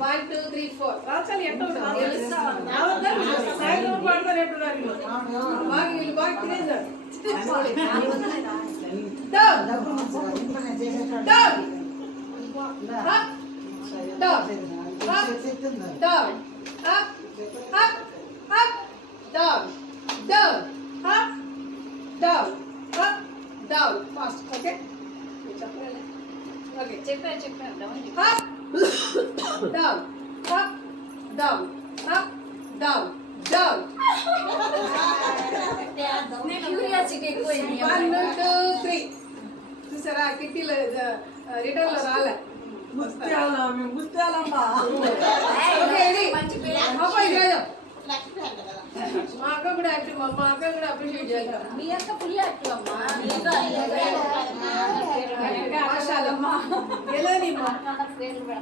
1 2 3 4 రాచాలి ఎంత సాయంత్రం పడతారు ఎట్టున్నారు బాగా వీళ్ళు బాగా తినేసారు down fast okay చెప్పాను up down up down up down down curiosity ఎక్కువైంది 1 2 3 చూసారా కిట్టీలో రిటర్న్ లో రాలే ముత్యాలమ్మా ఓకే రెడీ మంచి పేరు అబ్బా ఇదిగో మా అక్క కూడా యాక్టివ్ మా అక్క కూడా అప్రిషియేట్ చేద్దాం మీ అక్క ఫుల్ యాక్టివ్ అమ్మా మాషాఅల్లా గెలని మా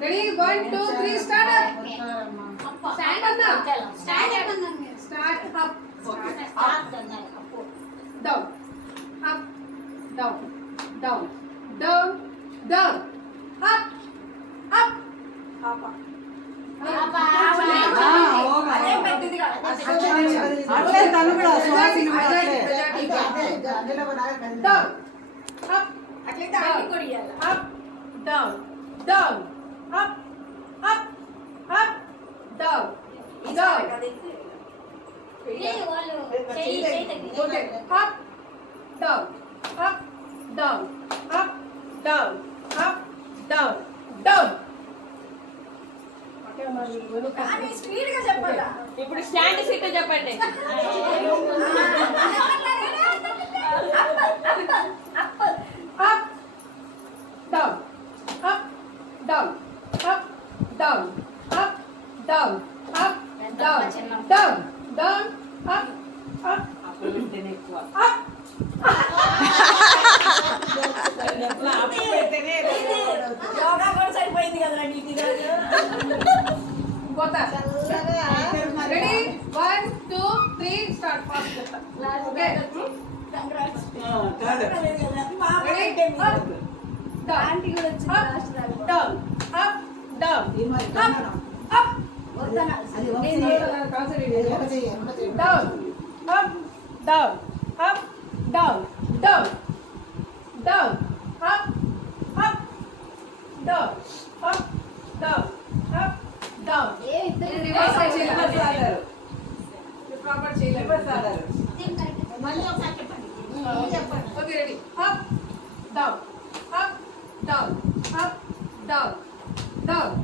రెడీ 1 2 3 స్టార్ట్ స్టాండ్ అన్నా stand start up down up down down down down up up అట్లే తను కూడా down up అట్లయితే అన్ని కూడా ఇయ్యాలి up down down up up up down down వాళ్ళు చేయి తగ్గి okay up down up down up down up down down కానీ స్పీడ్ గా చెప్పాలా ఇప్పుడు స్టాండ్ సిట్ చెప్పండి up down up down up down up down up down down down up up up yoga కూడా సరిపోయింది కదరా నీకు ఈరోజు పోతా ready 1 2 3 start fast okay ready aunty కూడా వచ్చింది లాస్ట్ దాకా down up down up up వద్దన down up down up down down down up up down up down up down ఏ ఇద్దరు రివర్స్ చేయాలి ప్రాపర్ చేయాలి మళ్ళీ ఒకసారి చెప్పండి okay ready up down up down up down down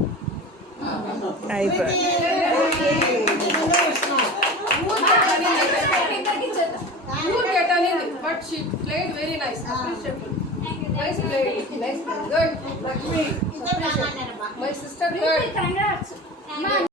but she played very nice. Appreciable. Nice played. Nice played. Good. Lakshmi. My sister good. Congrats